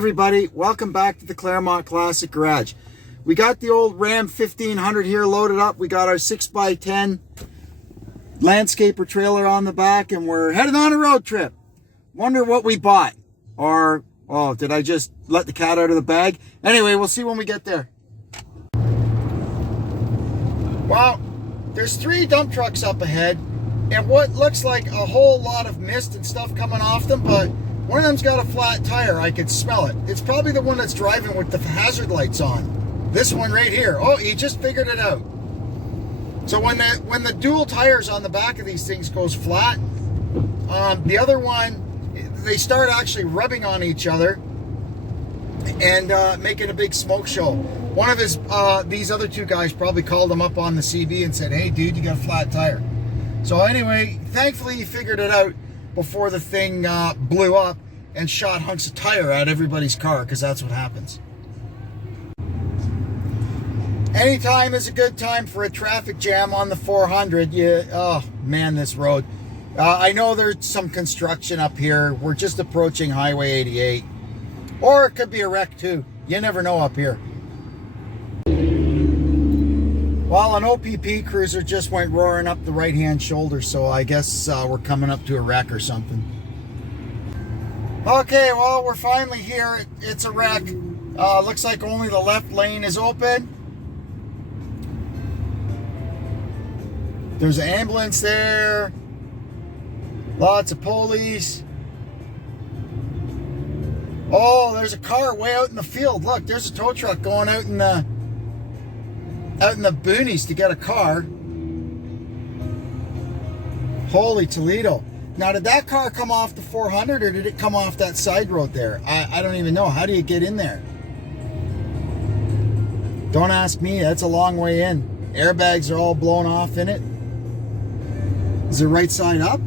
everybody, welcome back to the Claremont Classic Garage. We got the old Ram 1500 here loaded up. We got our 6x10 landscaper trailer on the back, and we're headed on a road trip. Wonder what we bought, or oh, did I just let the cat out of the bag? Anyway, we'll see when we get there. Well, there's 3 dump trucks up ahead and what looks like a whole lot of mist and stuff coming off them, but one of them's got a flat tire. I could smell it. It's probably the one that's driving with the hazard lights on. This one right here. Oh, he just figured it out. So when the dual tires on the back of these things goes flat, the other one, they start actually rubbing on each other and making a big smoke show. One of these other 2 guys probably called him up on the CB and said, "Hey dude, you got a flat tire." So anyway, thankfully he figured it out before the thing blew up and shot hunks of tire at everybody's car, because that's what happens. Anytime is a good time for a traffic jam on the 400. Oh man, this road. I know there's some construction up here. We're just approaching Highway 88. Or it could be a wreck too. You never know up here. Well, an OPP cruiser just went roaring up the right-hand shoulder, so I guess we're coming up to a wreck or something. Okay, well, we're finally here. It's a wreck. Looks like only the left lane is open. There's an ambulance there. Lots of police. Oh, there's a car way out in the field. Look, there's a tow truck going out in the boonies to get a car. Holy Toledo. Now, did that car come off the 400 or did it come off that side road there? I don't even know. How do you get in there? Don't ask me. That's a long way in. Airbags are all blown off in it. Is it right side up?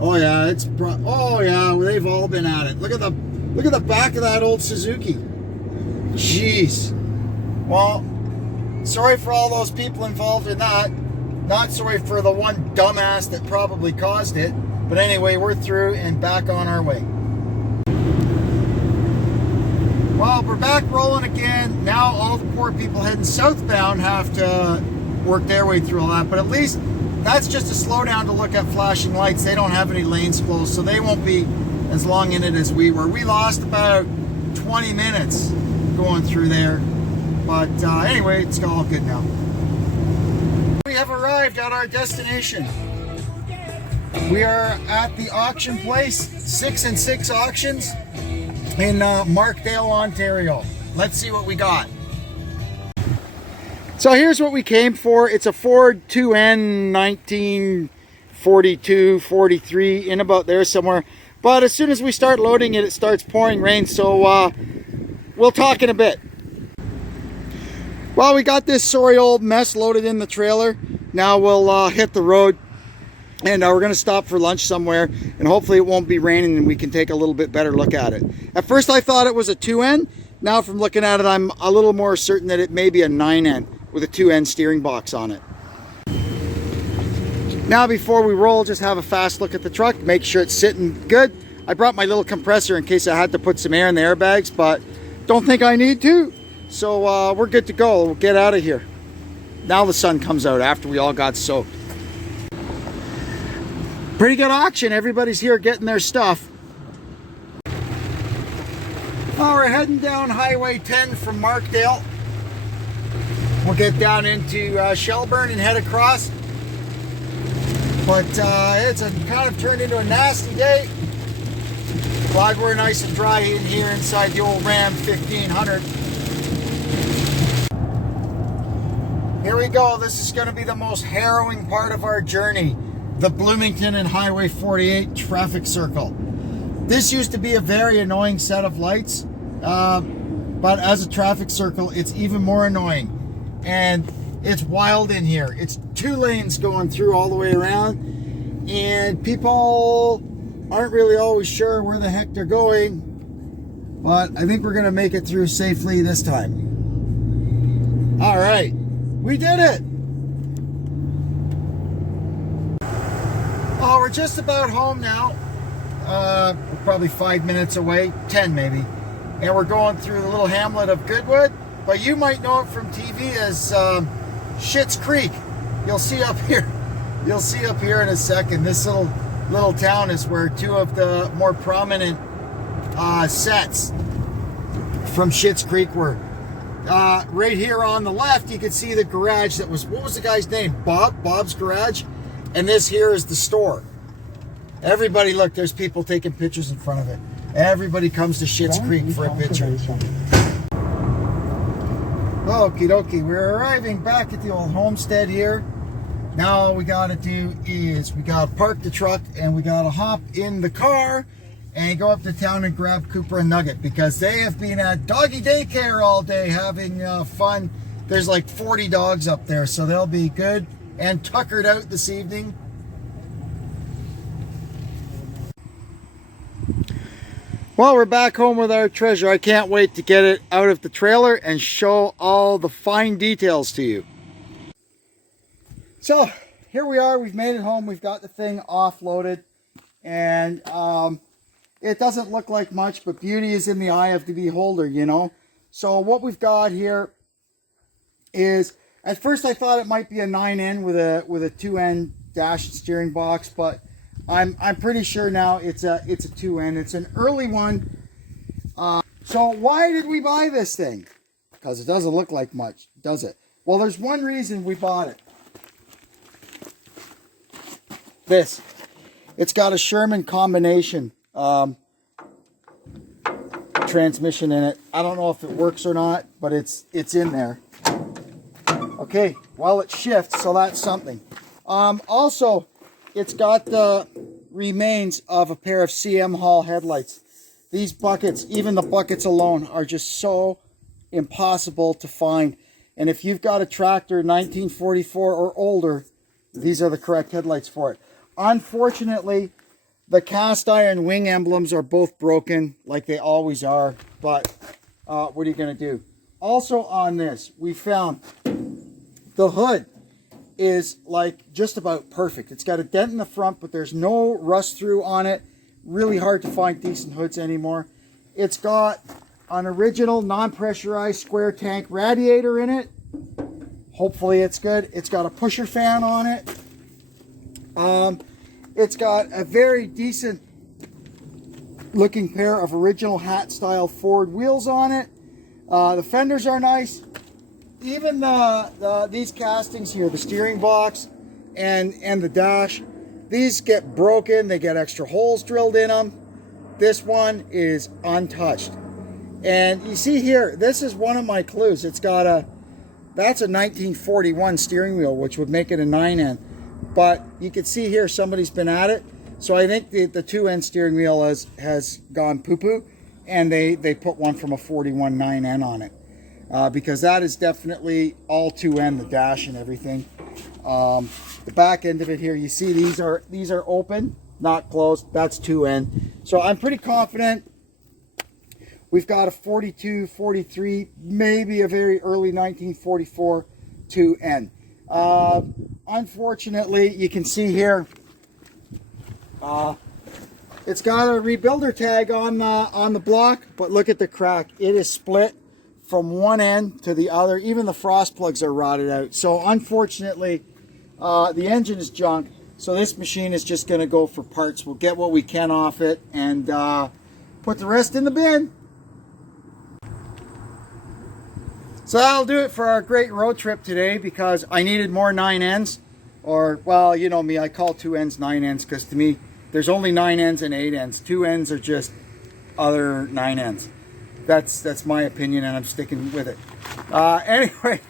Oh yeah, oh yeah, they've all been at it. Look at the back of that old Suzuki. Jeez. Well, sorry for all those people involved in that. Not sorry for the one dumbass that probably caused it. But anyway, we're through and back on our way. Well, we're back rolling again. Now all the poor people heading southbound have to work their way through all that. But at least that's just a slowdown to look at flashing lights. They don't have any lanes closed, so they won't be as long in it as we were. We lost about 20 minutes going through there. But anyway, it's all good now. We have arrived at our destination. We are at the auction place, 6 and 6 Auctions in Markdale, Ontario. Let's see what we got. So here's what we came for. It's a Ford 2N 1942, 43, in about there somewhere. But as soon as we start loading it, it starts pouring rain. So we'll talk in a bit. Well, we got this sorry old mess loaded in the trailer. Now we'll hit the road, and we're going to stop for lunch somewhere, and hopefully it won't be raining and we can take a little bit better look at it. At first I thought it was a 2N. Now from looking at it, I'm a little more certain that it may be a 9N with a 2N steering box on it. Now before we roll, just have a fast look at the truck, make sure it's sitting good. I brought my little compressor in case I had to put some air in the airbags, but don't think I need to. So we're good to go. We'll get out of here. Now the sun comes out after we all got soaked. Pretty good auction. Everybody's here getting their stuff. Well, we're heading down Highway 10 from Markdale. We'll get down into Shelburne and head across. But it's kind of turned into a nasty day. Glad we're nice and dry in here inside the old Ram 1500. Here we go. This is going to be the most harrowing part of our journey. The Bloomington and Highway 48 traffic circle. This used to be a very annoying set of lights, but as a traffic circle, it's even more annoying. And it's wild in here. It's 2 lanes going through all the way around, and people aren't really always sure where the heck they're going, but I think we're going to make it through safely this time. All right. We did it! Oh, we're just about home now. We're probably 5 minutes away, 10 maybe. and we're going through the little hamlet of Goodwood, but you might know it from TV as Schitt's Creek. You'll see up here in a second. This little town is where two of the more prominent sets from Schitt's Creek were. Right here on the left, you can see the garage that was, what was the guy's name? Bob's Garage. And this here is the store. Everybody, look, there's people taking pictures in front of it. Everybody comes to Schitt's Creek for a picture. Okie dokie, we're arriving back at the old homestead here. Now all we gotta do is we gotta park the truck and we gotta hop in the car and go up to town and grab Cooper and Nugget, because they have been at doggy daycare all day having fun. There's like 40 dogs up there, so they'll be good and tuckered out this evening. Well, we're back home with our treasure. I can't wait to get it out of the trailer and show all the fine details to you. So here we are, we've made it home, we've got the thing offloaded, and it doesn't look like much, but beauty is in the eye of the beholder, you know. So what we've got here is, at first I thought it might be a 9N with a 2N dash steering box, but I'm pretty sure now it's a 2N. It's an early one. So why did we buy this thing? Because it doesn't look like much, does it? Well, there's one reason we bought it. This. It's got a Sherman combination transmission in it. I don't know if it works or not, but it's in there. Okay, well, it shifts, so that's something. Also, it's got the remains of a pair of CM Hall headlights. These buckets, even the buckets alone, are just so impossible to find. And if you've got a tractor 1944 or older, these are the correct headlights for it. Unfortunately, the cast iron wing emblems are both broken, like they always are, but what are you going to do? Also on this, we found the hood is like just about perfect. It's got a dent in the front, but there's no rust through on it. Really hard to find decent hoods anymore. It's got an original non-pressurized square tank radiator in it. Hopefully it's good. It's got a pusher fan on it. It's got a very decent looking pair of original hat style Ford wheels on it. The fenders are nice. Even these castings here, the steering box and the dash, these get broken. They get extra holes drilled in them. This one is untouched. And you see here, this is one of my clues. It's got that's a 1941 steering wheel, which would make it a 9N. But you can see here somebody's been at it. So I think the 2N steering wheel has gone poo-poo, and they put one from a 41 9N on it. Because that is definitely all 2N, the dash and everything. The back end of it here, you see these are open, not closed. That's 2N. So I'm pretty confident we've got a 42, 43, maybe a very early 1944 2N. Unfortunately, you can see here, it's got a rebuilder tag on the block, but look at the crack. It is split from one end to the other. Even the frost plugs are rotted out. So unfortunately, the engine is junk. So this machine is just going to go for parts. We'll get what we can off it and put the rest in the bin. So that'll do it for our great road trip today, because I needed more 9Ns. Or, well, you know me, I call 2Ns 9Ns because to me, there's only 9Ns and 8Ns. 2Ns are just other 9Ns. That's my opinion, and I'm sticking with it. Anyway,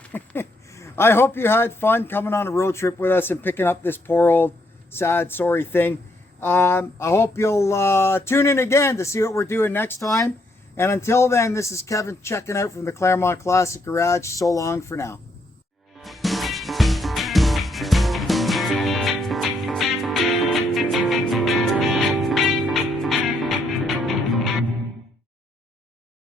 I hope you had fun coming on a road trip with us and picking up this poor old sad, sorry thing. I hope you'll tune in again to see what we're doing next time. And until then, this is Kevin checking out from the Claremont Classic Garage. So long for now.